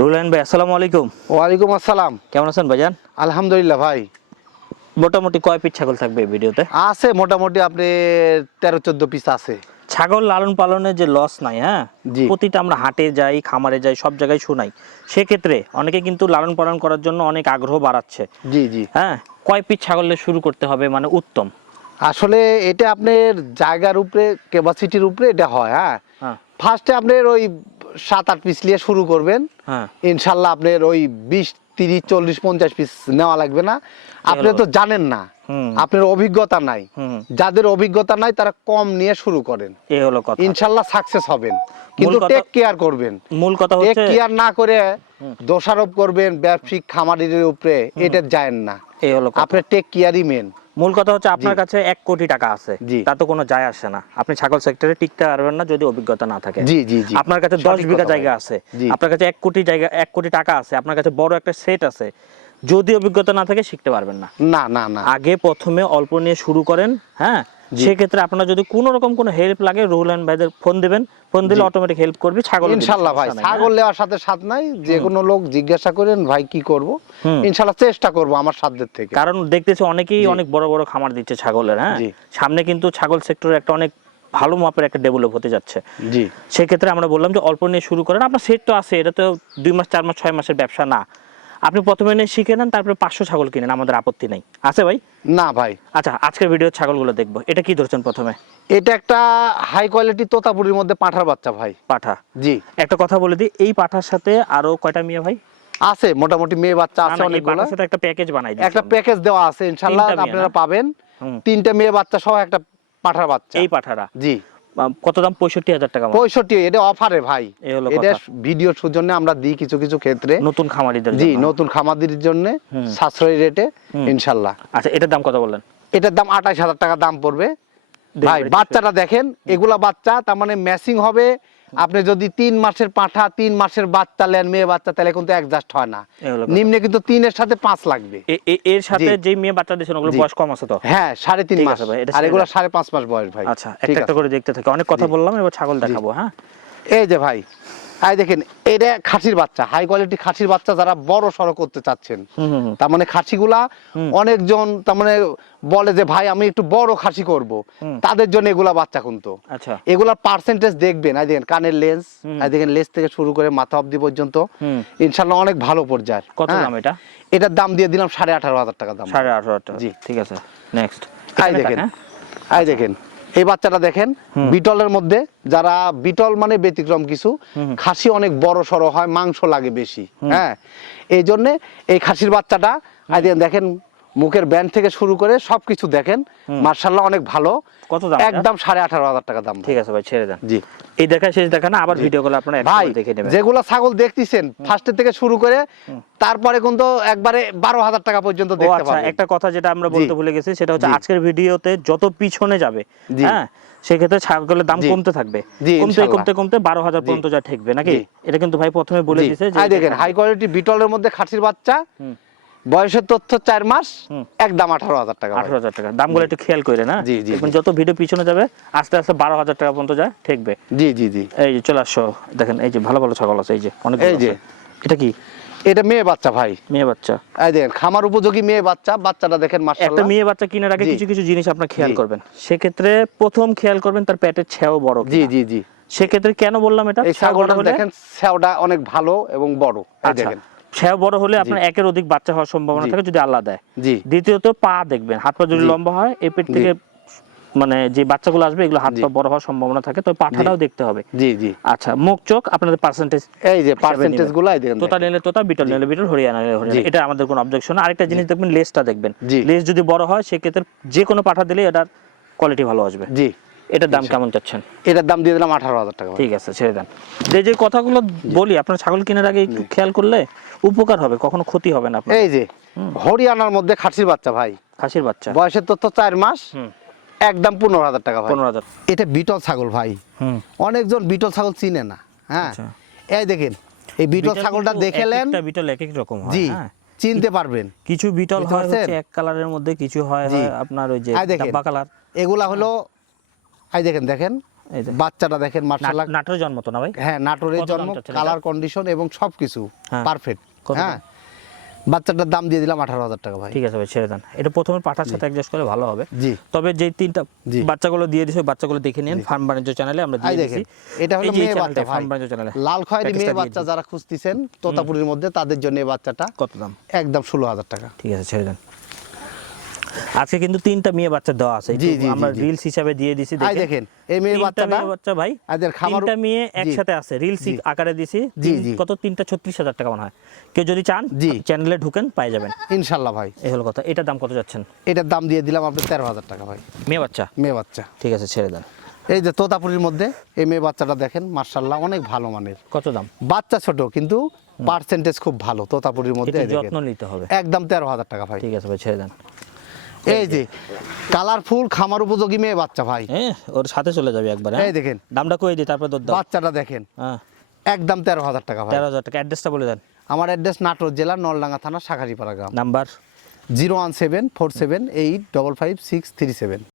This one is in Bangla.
রুহুল ভাই, আসসালামু আলাইকুম। ওয়ালাইকুম আসসালাম। কেমন আছেন ভাইজান? আলহামদুলিল্লাহ ভাই। মোটামুটি কয় পিস ছাগল থাকবে এই ভিডিওতে? আছে মোটামুটি আপনি 13-14 পিস আছে। ছাগল লালন পালনে যে লস নাই, হ্যাঁ, জি প্রতিটা আমরা হাটে যাই, খামারে যাই, সব জায়গায় শোনাই। সেক্ষেত্রে অনেকে কিন্তু লালন পালন করার জন্য অনেক আগ্রহ বাড়াচ্ছে। জি জি হ্যাঁ, কয় পিস ছাগলে শুরু করতে হবে মানে উত্তম? আসলে এটা আপনার জায়গার উপরে ক্যাপাসিটির উপরে এটা হয়। হ্যাঁ, হ্যাঁ ফার্স্টে আপনার ওই 7-8 পিস নিয়ে শুরু করবেন। হ্যাঁ, ইনশাল্লাহ আপনার ওই 20-30-40-50 পিস নেওয়া লাগবে না। আপনি তো জানেন না, হুম আপনার অভিজ্ঞতা নাই। হুম, যাদের অভিজ্ঞতা নাই তারা কম নিয়ে শুরু করেন, এই হলো কথা। ইনশাল্লাহ সাকসেস হবেন। কিন্তু কথা- টেক কেয়ার করবেন। মূল কথা টেক হচ্ছে কেয়ার না করে দোষারোপ করবেন ব্যবসায়িক খামারিদের উপরে, এটা যায় না। এই হলো কথা। আপনার টেক কেয়ারই মেন। মূল কথা হচ্ছে আপনার কাছে 1 কোটি টাকা আছে, জি। তাতে কোনো যায় আসে না। আপনি ছাগল সেক্টরে টিকতে পারবেন না যদি অভিজ্ঞতা না থাকে। জি জি জি আপনার কাছে 10 সঠিক বিঘা কথা জায়গা ভাই। আছে, জি। আপনার কাছে 1 কোটি টাকা আছে, আপনার কাছে বড় একটা সেট আছে, যদি অভিজ্ঞতা না থাকে শিখতে পারবেন না। না না না আগে প্রথমে অল্প নিয়ে শুরু করেন। হ্যাঁ, জি। সেক্ষেত্রে আপনার যদি কোনো রকম কোনো হেল্প লাগে রুহুল ভাইদের ফোন দিবেন, ফোন দিলে জি। অটোমেটিক হেল্প করবে। ছাগল ইনশাল্লাহ ভাই, ছাগল নেওয়ার সাথে সাথ নাই। যে কোনো লোক জিজ্ঞাসা করেন ভাই কি করব, হুম। ইনশাল্লাহ চেষ্টা করব আমার সাধ্যের থেকে। কারণ দেখতেছি অনেকেই জি। অনেক বড় বড় খামার দিচ্ছে ছাগলের। হ্যাঁ, জি। সামনে কিন্তু ছাগল সেক্টরে একটা অনেক ভালো মাপের একটা ডেভেলপ হতে যাচ্ছে। জি সেক্ষেত্রে আমরা বললাম যে অল্প নিয়ে শুরু করেন। আপনার সেট তো আছে, এটা তো 2 মাস 4 মাস 6 মাসের ব্যবসা না। আপনি প্রথমে নিয়ে শিখে নেন, তারপরে 500 ছাগল কিনেন, আমাদের আপত্তি নেই। আছে ভাই? না ভাই, আচ্ছা, আজকের ভিডিওর ছাগলগুলো দেখবো। এটা কি ধরছেন প্রথমে? এটা একটা হাই কোয়ালিটি তোতাপুরির মধ্যে পাঁঠার বাচ্চা ভাই। পাঠা। জি একটা কথা বলে দিই, এই পাঠার সাথে আরো কয়টা মেয়ে ভাই? আছে, মোটামুটি মেয়ে বাচ্চা আছে এই অনেকগুলো। পাঠার সাথে একটা প্যাকেজ বানাই দিচ্ছি একটা আমরা। প্যাকেজ দেওয়া আছে, ইনশাল্লাহ 3টা মেয়ে আপনারা না? পাবেন। হুম। 3টে মেয়ে বাচ্চা সহ একটা পাঁঠার বাচ্চা। এই পাঠারা জি কত দাম? 65,000 টাকা। 65, এটা অফারে ভাই। এই হলো এটা কথা। ভিডিও সৌজন্য আমরা দিই কিছু কিছু ক্ষেত্রে। নতুন খামারিদের জি, জন্য। নতুন খামারদের জন্য হুম। সাশ্রয়ী রেটে হুম। ইনশাল্লাহ। আচ্ছা, এটার দাম কত বললেন? এটার দাম 28,000 টাকা দাম পড়বে ভাই। Delivery বাচ্চাটা দেখেন, এগুলা বাচ্চা তার মানে ম্যাচিং হবে। আপনি যদি 3 মাসের পাঁঠা 3 মাসের বাচ্চা নেন, মেয়ে বাচ্চা, তাহলে কিন্তু অ্যাডজাস্ট হয় না। এই হলো কথা। নিম্নে কিন্তু 3 এর সাথে 5 লাগবে। এর সাথে জি। যে মেয়ে বাচ্চা দিয়েছেন ওগুলো জি। বয়স কম আছে তো? হ্যাঁ, 3.5 ঠিক মাস। আছে ভাই, এটা আর ছেড়ে এগুলো দেন। 5.5 মাস বয়স ভাই। আচ্ছা, ঠিক একটা একটা আছে। করে দেখতে থাকি। অনেক কথা জি। বললাম, এবার ছাগল জি। দেখাবো। হ্যাঁ, এই যে ভাই, এই দেখেন, এটা খাসির বাচ্চা, হাই কোয়ালিটি খাসির বাচ্চা। যারা বড় সড়ো করতে চাচ্ছেন, হুম হুম হুম। তার মানে খাসিগুলা হুম। অনেকজন তার মানে বলে যে ভাই আমি একটু বড় খাসি করব, হুম। তাদের জন্য এগুলা বাচ্চা কিন্তু। আচ্ছা। এগুলার পার্সেন্টেজ দেখবেন, এই দেখেন কানের লেন্স, হুম। এই দেখেন লেন্স থেকে শুরু করে মাথা অবধি পর্যন্ত হুম। ইনশাল্লাহ অনেক ভালো পর্যায়ের। কত হ্যাঁ? দাম এটা? এটার দাম দিয়ে দিলাম 18,500 টাকা দাম। 18,500 টাকা। জি। ঠিক আছে, নেক্সট। এই দেখেন, এই দেখেন এই বাচ্চাটা দেখেন, বিটলের মধ্যে। যারা বিটল মানে ব্যতিক্রম কিছু, খাসি অনেক বড় সড়ো হয়, মাংস লাগে বেশি। হ্যাঁ, এই জন্য এই খাসির বাচ্চাটা এই দেখেন, মুখের ব্যান্ড থেকে শুরু করে সবকিছু দেখেন, মার্শাল্লাহ অনেক ভালো। কত দাম? একদম 18,500 টাকা দাম। ঠিক আছে ভাই, ছেড়ে দেন। জি এই দেখা শেষ দেখা না, আবার ভিডিও গুলো আপনারা ভাই, একসাথে দেখে নেবেন। যেগুলো ছাগল দেখতেছেন ফার্স্টের থেকে শুরু করে তারপরে কিন্তু একবারে 12,000 টাকা পর্যন্ত ও দেখতে আচ্ছা, পাবেন। একটা কথা যেটা আমরা বলতে ভুলে গেছি, সেটা হচ্ছে জি। আজকের ভিডিওতে যত পিছনে যাবে, জি। হ্যাঁ, সেক্ষেত্রে ছাগলের দাম জি। কমতে থাকবে। জি, কমতে ইনশাল্লাহ। কমতে কমতে 12,000 জি। পর্যন্ত যা ঠেকবে নাকি? জি। এটা কিন্তু ভাই প্রথমে বলে জি। দিয়েছে যে এই এটা দেখেন থাকবে। হাই কোয়ালিটি বিটলের মধ্যে খাসির বাচ্চা, হুম। বয়সের তথ্য 4 মাস, হুম। একদম 18,000 টাকা ভাই। 18,000 টাকা দামগুলো একটু খেয়াল করে না। জি, জি, দেখবেন জি। যত ভিডিও পিছনে যাবে আস্তে আস্তে 12,000 টাকা পর্যন্ত যায় ঠেকবে। জি জি জি এই যে চলে আসো, দেখেন এই যে ভালো ভালো ছাগল আছে, এই যে অনেক। এই যে। এটা কি এটা মেয়ে বাচ্চা ভাই। মেয়ে বাচ্চা? এই দেখেন খামার উপযোগী মেয়ে বাচ্চা। বাচ্চাটা দেখেন একটা মাশাআল্লাহ। মেয়ে বাচ্চা কেনার আগে জি। কিছু কিছু জিনিস আপনার খেয়াল জি। করবেন। সেক্ষেত্রে প্রথম খেয়াল করবেন তার পেটের ছেও বড় জি কিনা। জি জি সেক্ষেত্রে কেন বললাম এটা? এই ছেও বড় ছাগলটা হলে, দেখেন, ছাওটা অনেক ভালো এবং বড়। এই আচ্ছা, দেখেন। ছেও বড় হলে আপনার একের অধিক বাচ্চা হওয়ার সম্ভাবনা জি। থাকে যদি আল্লাহ দেয়। জি দ্বিতীয়ত পা দেখবেন, হাত পা যদি জি। লম্বা হয় এই পেট জি। থেকে মানে যে বাচ্চাগুলো আসবে এগুলো হাত জি। পা বড় হওয়ার সম্ভাবনা থাকে, তো পাঠাটাও দেখতে হবে। জি জি আচ্ছা, মুখ চোখ আপনাদের পার্সেন্টেজ এই যে পার্সেন্টেজ গুলো এই দেখেন। তোতা নিলে তোতা, বিটল জি। নিলে বিটল, হরিয়ানা নিলে হরিয়ানা, জি। এটা আমাদের কোনো অবজেকশন না। আরেকটা জিনিস দেখবেন, লেজটা দেখবেন। জি। লেজ যদি বড় হয় সেক্ষেত্রে যে কোনো পাঠা দিলে এটার কোয়ালিটি ভালো আসবে। জি। এটার দাম কেমন চাচ্ছেন? এটার দাম দিয়ে দিলাম 18,000 টাকা ভাই। ঠিক আছে, ছেড়ে দেন। যে কথাগুলো বলি আপনার ছাগল কেনার আগে একটু খেয়াল করলে উপকার হবে, কখনো ক্ষতি হবে না আপনার। এই যে হরিয়ানার মধ্যে খাসির বাচ্চা ভাই, খাসির বাচ্চা, বয়সের তথ্য 4 মাস, হুম। একদম 15,000 টাকা ভাই। 15,000। এটা বিটল ছাগল ভাই। হুম। অনেকজন বিটল ছাগল চিনে না। হ্যাঁ, আচ্ছা। এই দেখেন এই বিটল ছাগলটা দেখেলেন, একটা বিটল এক এক রকম হয়। জি হ্যাঁ, চিনতে পারবেন। কিছু বিটল বুঝতে হয় পারছেন? হচ্ছে এক কালারের মধ্যে, কিছু হয় জি। হয় আপনার ওই যে এই দেখেন, ডাব্বা কালার। এগুলা হলো এই দেখেন দেখেন এই যে। বাচ্চাটা দেখেন মার্শাল্লাহ, নাটোর জন্ম তো না ভাই? হ্যাঁ নাটোরের কত জন্ম, দাম চাচ্ছেন কালার কন্ডিশন এবং সবকিছু হ্যাঁ। পারফেক্ট। কত হ্যাঁ, বাচ্চাটার দাম দিয়ে দিলাম 18,000 টাকা ভাই। ঠিক আছে ভাই, ছেড়ে দেন। এটা প্রথমে পাঠার সাথে অ্যাডজাস্ট করে ভালো হবে। জি। তবে যে তিনটা জি। বাচ্চাগুলো দিয়ে দিছে, বাচ্চাগুলো দেখে নিন ফার্ম বাণিজ্য চ্যানেলে আমরা এই দিয়ে দেখেন, দিছি। এটা হলো এই যে এই মেয়ে চ্যানেলটা, বাচ্চা ভাই, ফার্ম বাণিজ্য চ্যানেলে লাল খয়েরি প্যাকেজটা মেয়ে দিয়ে বাচ্চা দিই। যারা খুঁজতেছেন তোতাপুরির মধ্যে, তাদের জন্য এই বাচ্চাটা কত দাম? একদম 16,000 টাকা। ঠিক আছে, ছেড়ে দেন। আজকে কিন্তু তিনটা মেয়ে বাচ্চা দেওয়া আছে, জি, জি, আমরা জি। রিলস হিসাবে দিয়ে দিছি। এই দেখেন এই মেয়ে তিনটা বাচ্চাটা, মেয়ে বাচ্চা ভাই, এদের খামার, তিনটা মেয়ে জি। একসাথে আছে, রিলস জি। আকারে দিছি। জি, জি। কত? তিনটা 36,000 টাকা মনে হয়। কেউ যদি চান জি। চ্যানেলে ঢুকেন পাই যাবেন ইনশাল্লাহ ভাই। এই হলো কথা। এটার দাম কত যাচ্ছেন? এটার দাম দিয়ে দিলাম আপনি 13,000 টাকা ভাই। মেয়ে বাচ্চা, মেয়ে বাচ্চা, ঠিক আছে, ছেড়ে দেন। এই যে তোতাপুরির মধ্যে এই মেয়ে বাচ্চাটা দেখেন মার্শাল্লাহ অনেক ভালো মানের। কত দাম? বাচ্চা ছোট কিন্তু পার্সেন্টেজ খুব ভালো তোতাপুরির মধ্যে। একটু এই দেখেন যত্ন নিতে হবে। একদম 13,000 টাকা ভাই। ঠিক আছে ভাই, ছেড়ে দেন। এই যে কালারফুল খামার উপযোগী মেয়ে বাচ্চা ভাই, হ্যাঁ, ওর সাথে চলে যাবে একবার। এই দেখেন দামটা কই দিই, তারপর দর দাও। বাচ্চাটা দেখেন হ্যাঁ, একদম 13,000 টাকা ভাই। 13,000 টাকা। অ্যাড্রেসটা বলে দেন। আমার অ্যাড্রেস নাটোর জেলা নলডাঙ্গা থানা শাখারিপাড়া গ্রাম। নাম্বার 01747855637।